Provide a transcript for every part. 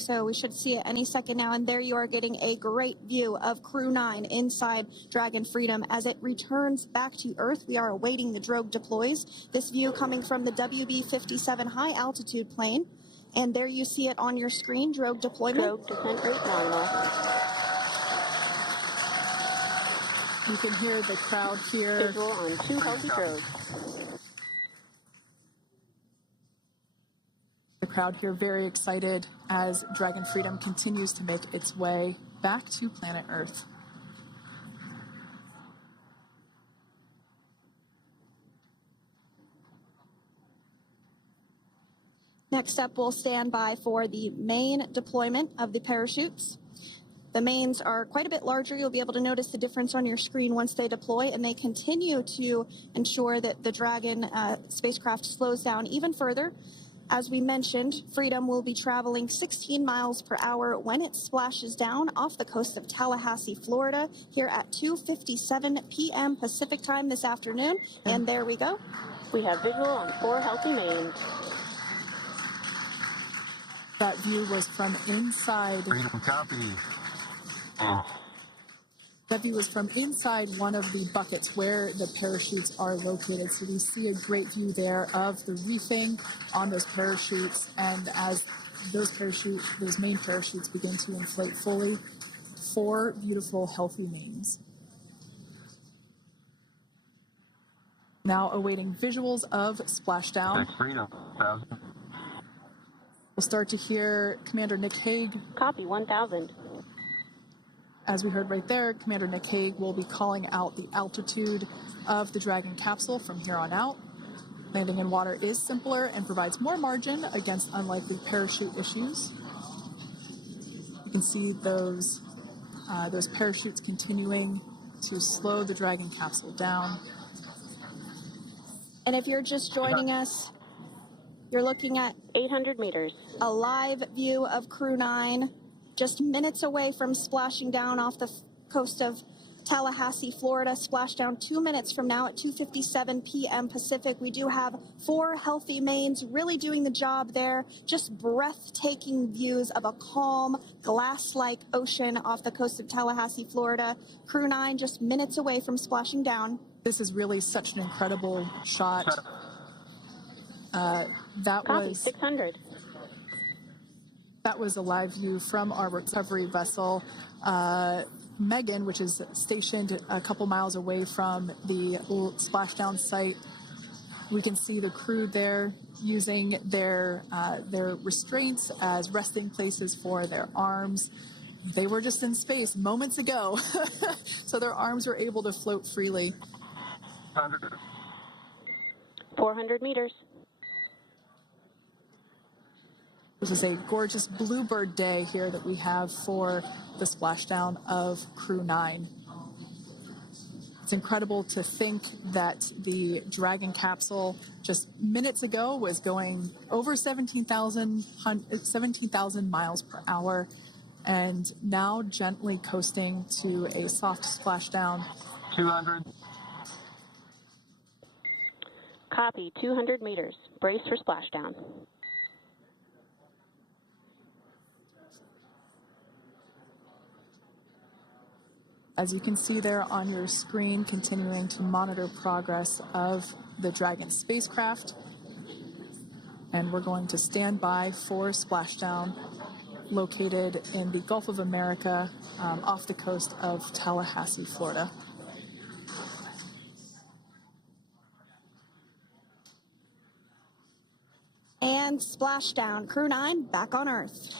so we should see it any second now. And there you are getting a great view of Crew 9 inside Dragon Freedom as it returns back to Earth. We are awaiting the drogue deploys. This view coming from the WB-57 high altitude plane. And there you see it on your screen, drogue deployment. Drogue descent rate nominal. You can hear the crowd here. Visual on 2 healthy drogues. The crowd here very excited as Dragon Freedom continues to make its way back to planet Earth. Next up, we'll stand by for the main deployment of the parachutes. The mains are quite a bit larger. You'll be able to notice the difference on your screen once they deploy, and they continue to ensure that the Dragon spacecraft slows down even further. As we mentioned, Freedom will be traveling 16 miles per hour when it splashes down off the coast of Tallahassee, Florida, here at 2:57 p.m. Pacific time this afternoon. And there we go. We have visual on 4 healthy mains. That view was from inside. Freedom copy. That view was from inside one of the buckets where the parachutes are located. So we see a great view there of the reefing on those parachutes. And as those main parachutes begin to inflate fully, 4 beautiful, healthy mains. Now awaiting visuals of Splashdown. Freedom, 1,000. We'll start to hear Commander Nick Hague. Copy, 1,000. As we heard right there, Commander Nick Hague will be calling out the altitude of the Dragon capsule from here on out. Landing in water is simpler and provides more margin against unlikely parachute issues. You can see those parachutes continuing to slow the Dragon capsule down. And if you're just joining us, you're looking at 800 meters. A live view of Crew 9, just minutes away from splashing down off the coast of Tallahassee, Florida. Splashdown 2 minutes from now at 2:57 p.m. Pacific. We do have 4 healthy mains really doing the job there. Just breathtaking views of a calm, glass-like ocean off the coast of Tallahassee, Florida. Crew 9 just minutes away from splashing down. This is really such an incredible shot. That Copy, was 600. That was a live view from our recovery vessel, Megan, which is stationed a couple miles away from the splashdown site. We can see the crew there using their restraints as resting places for their arms. They were just in space moments ago, so their arms were able to float freely. 400 meters. This is a gorgeous bluebird day here that we have for the splashdown of Crew 9. It's incredible to think that the Dragon capsule just minutes ago was going over 17,000 miles per hour and now gently coasting to a soft splashdown. 200. Copy, 200 meters. Brace for splashdown. As you can see there on your screen, continuing to monitor progress of the Dragon spacecraft. And we're going to stand by for splashdown, located in the Gulf of America, off the coast of Tallahassee, Florida. And splashdown, Crew 9 back on Earth.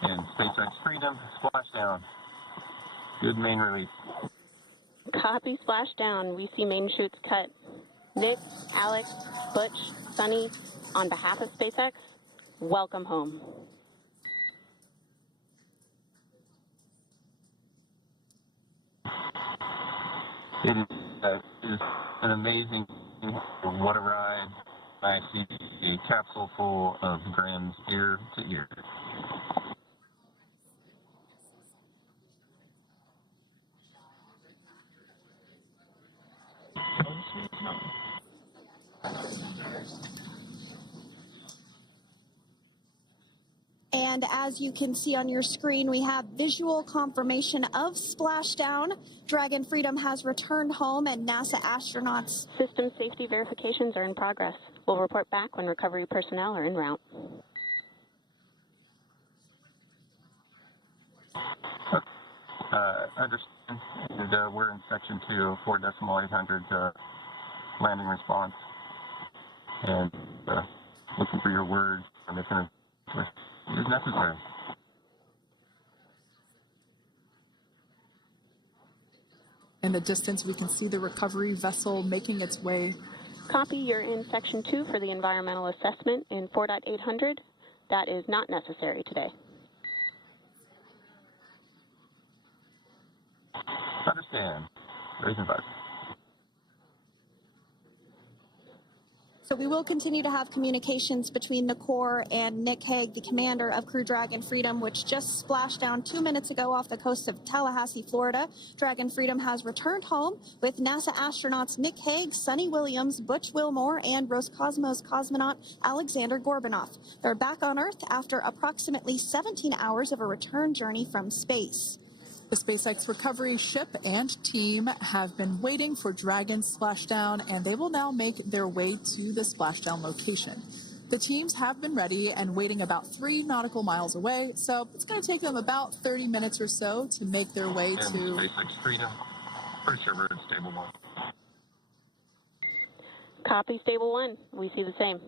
And SpaceX Freedom, splashdown. Good main release. Copy, splashdown. We see main chutes cut. Nick, Alex, Butch, Sunny, on behalf of SpaceX, welcome home. It is an amazing what a ride. I see a capsule full of grams ear to ear. And as you can see on your screen, we have visual confirmation of splashdown. Dragon Freedom has returned home, and NASA astronauts. System safety verifications are in progress. We'll report back when recovery personnel are en route. Understand. And, we're in section 2 of 4.800 landing response. And looking for your words on if it is necessary. In the distance, we can see the recovery vessel making its way. Copy, you're in section 2 for the environmental assessment in 4.800. That is not necessary today. Understand. Raise advice. So we will continue to have communications between the Corps and Nick Hague, the commander of Crew Dragon Freedom, which just splashed down 2 minutes ago off the coast of Tallahassee, Florida. Dragon Freedom has returned home with NASA astronauts Nick Hague, Sonny Williams, Butch Wilmore, and Roscosmos cosmonaut Alexander Gorbanov. They're back on Earth after approximately 17 hours of a return journey from space. The SpaceX recovery ship and team have been waiting for Dragon's splashdown, and they will now make their way to the splashdown location. The teams have been ready and waiting about 3 nautical miles away, so it's going to take them about 30 minutes or so to make their way to SpaceX Freedom. Pretty sure we're in stable 1. Copy, stable 1. We see the same.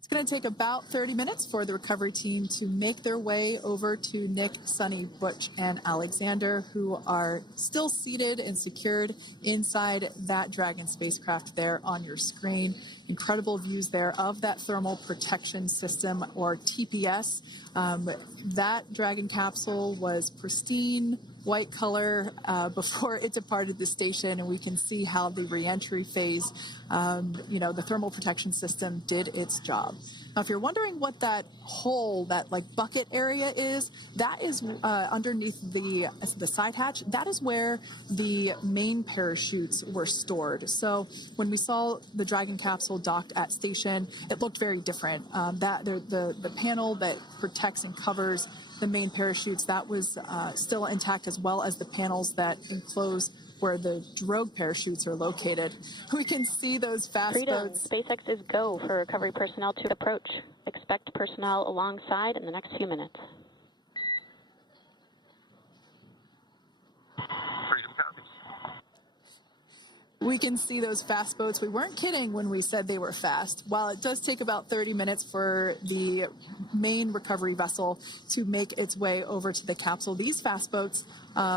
It's going to take about 30 minutes for the recovery team to make their way over to Nick, Sonny, Butch, and Alexander, who are still seated and secured inside that Dragon spacecraft there on your screen. Incredible views there of that thermal protection system, or TPS. That Dragon capsule was pristine, white color before it departed the station, and we can see how the reentry phase, the thermal protection system did its job. Now, if you're wondering what that hole, that like bucket area is, that is underneath the side hatch. That is where the main parachutes were stored. So when we saw the Dragon capsule docked at station, it looked very different. The panel that protects and covers the main parachutes, that was still intact, as well as the panels that enclose where the drogue parachutes are located. We can see those fast boats. SpaceX is go for recovery personnel to approach. Expect personnel alongside in the next few minutes. Freedom copies. We can see those fast boats. We weren't kidding when we said they were fast. While it does take about 30 minutes for the main recovery vessel to make its way over to the capsule, these fast boats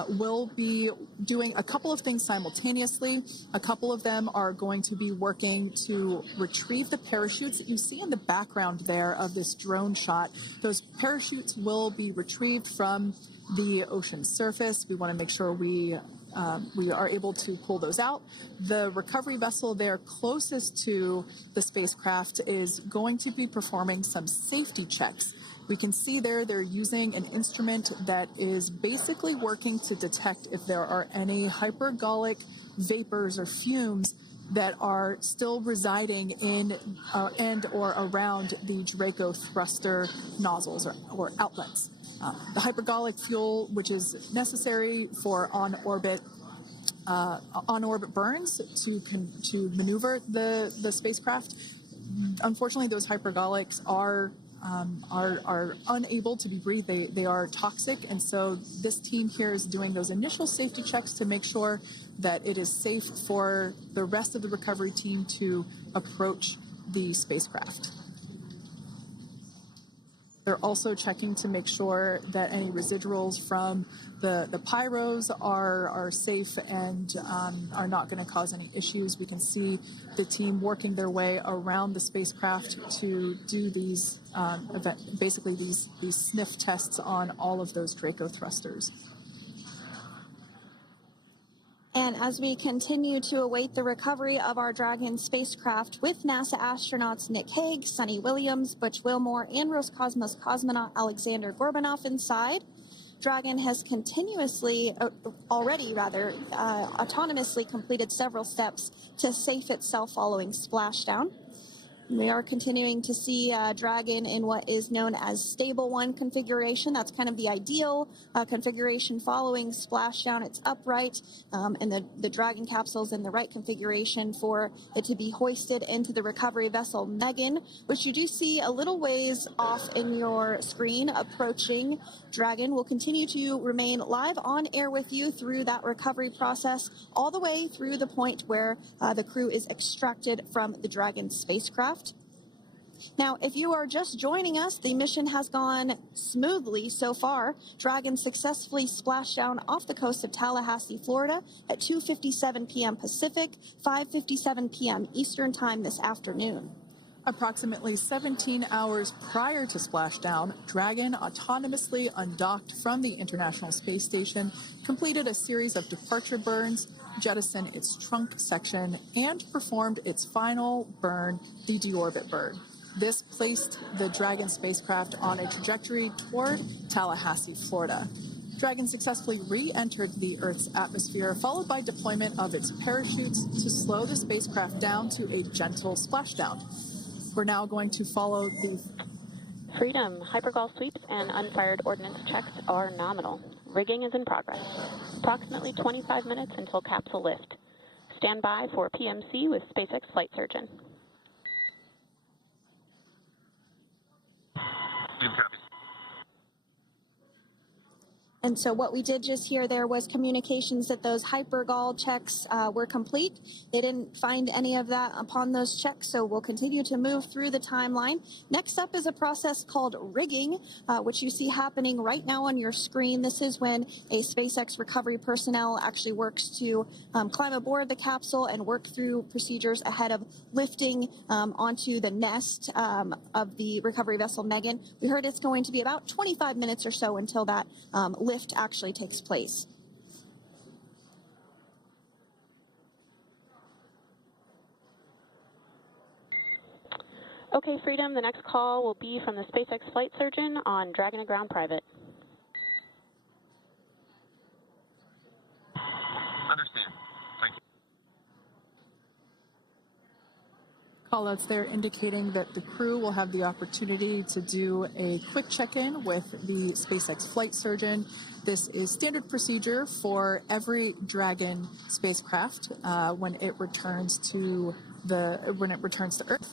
will be doing a couple of things simultaneously. A couple of them are going to be working to retrieve the parachutes that you see in the background there of this drone shot. Those parachutes will be retrieved from the ocean surface. We want to make sure we are able to pull those out. The recovery vessel there closest to the spacecraft is going to be performing some safety checks. We can see there they're using an instrument that is basically working to detect if there are any hypergolic vapors or fumes that are still residing in and or around the Draco thruster nozzles or outlets. The hypergolic fuel, which is necessary for on-orbit burns to maneuver the spacecraft. Unfortunately, those hypergolics are unable to be breathed. They are toxic, and so this team here is doing those initial safety checks to make sure that it is safe for the rest of the recovery team to approach the spacecraft. They're also checking to make sure that any residuals from the pyros are safe and are not going to cause any issues. We can see the team working their way around the spacecraft to do these these sniff tests on all of those Draco thrusters. And as we continue to await the recovery of our Dragon spacecraft with NASA astronauts Nick Hague, Sonny Williams, Butch Wilmore, and Roscosmos cosmonaut Alexander Gorbanov inside, Dragon has autonomously completed several steps to safe itself following splashdown. We are continuing to see Dragon in what is known as Stable 1 configuration. That's kind of the ideal configuration following Splashdown. It's upright, and the Dragon capsule's in the right configuration for it to be hoisted into the recovery vessel Megan, which you do see a little ways off in your screen approaching. Dragon will continue to remain live on air with you through that recovery process, all the way through the point where the crew is extracted from the Dragon spacecraft. Now, if you are just joining us, the mission has gone smoothly so far. Dragon successfully splashed down off the coast of Tallahassee, Florida at 2:57 p.m. Pacific, 5:57 p.m. Eastern Time this afternoon. Approximately 17 hours prior to splashdown, Dragon autonomously undocked from the International Space Station, completed a series of departure burns, jettisoned its trunk section, and performed its final burn, the deorbit burn. This placed the Dragon spacecraft on a trajectory toward Tallahassee, Florida. Dragon successfully re-entered the Earth's atmosphere, followed by deployment of its parachutes to slow the spacecraft down to a gentle splashdown. We're now going to follow the Freedom. Hypergol sweeps and unfired ordnance checks are nominal. Rigging is in progress. Approximately 25 minutes until capsule lift. Stand by for PMC with SpaceX flight surgeon. And so what we did just hear there was communications that those hypergol checks were complete. They didn't find any of that upon those checks, so we'll continue to move through the timeline. Next up is a process called rigging, which you see happening right now on your screen. This is when a SpaceX recovery personnel actually works to climb aboard the capsule and work through procedures ahead of lifting onto the nest of the recovery vessel Megan. We heard it's going to be about 25 minutes or so until that lift actually takes place. Okay, Freedom, the next call will be from the SpaceX flight surgeon on Dragon to Ground Private. Understand. Thank you. callouts there indicating that the crew will have the opportunity to do a quick check-in with the SpaceX flight surgeon. This is standard procedure for every Dragon spacecraft when it returns to Earth.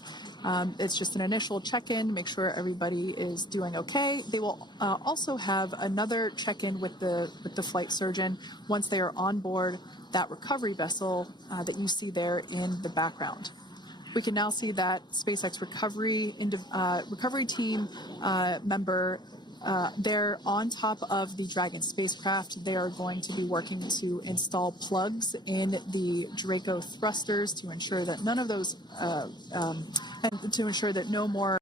It's just an initial check-in, make sure everybody is doing okay. They will also have another check-in with the flight surgeon once they are on board that recovery vessel that you see there in the background. We can now see that SpaceX recovery team member they're on top of the Dragon spacecraft. They are going to be working to install plugs in the Draco thrusters to ensure that none of those, and to ensure that no more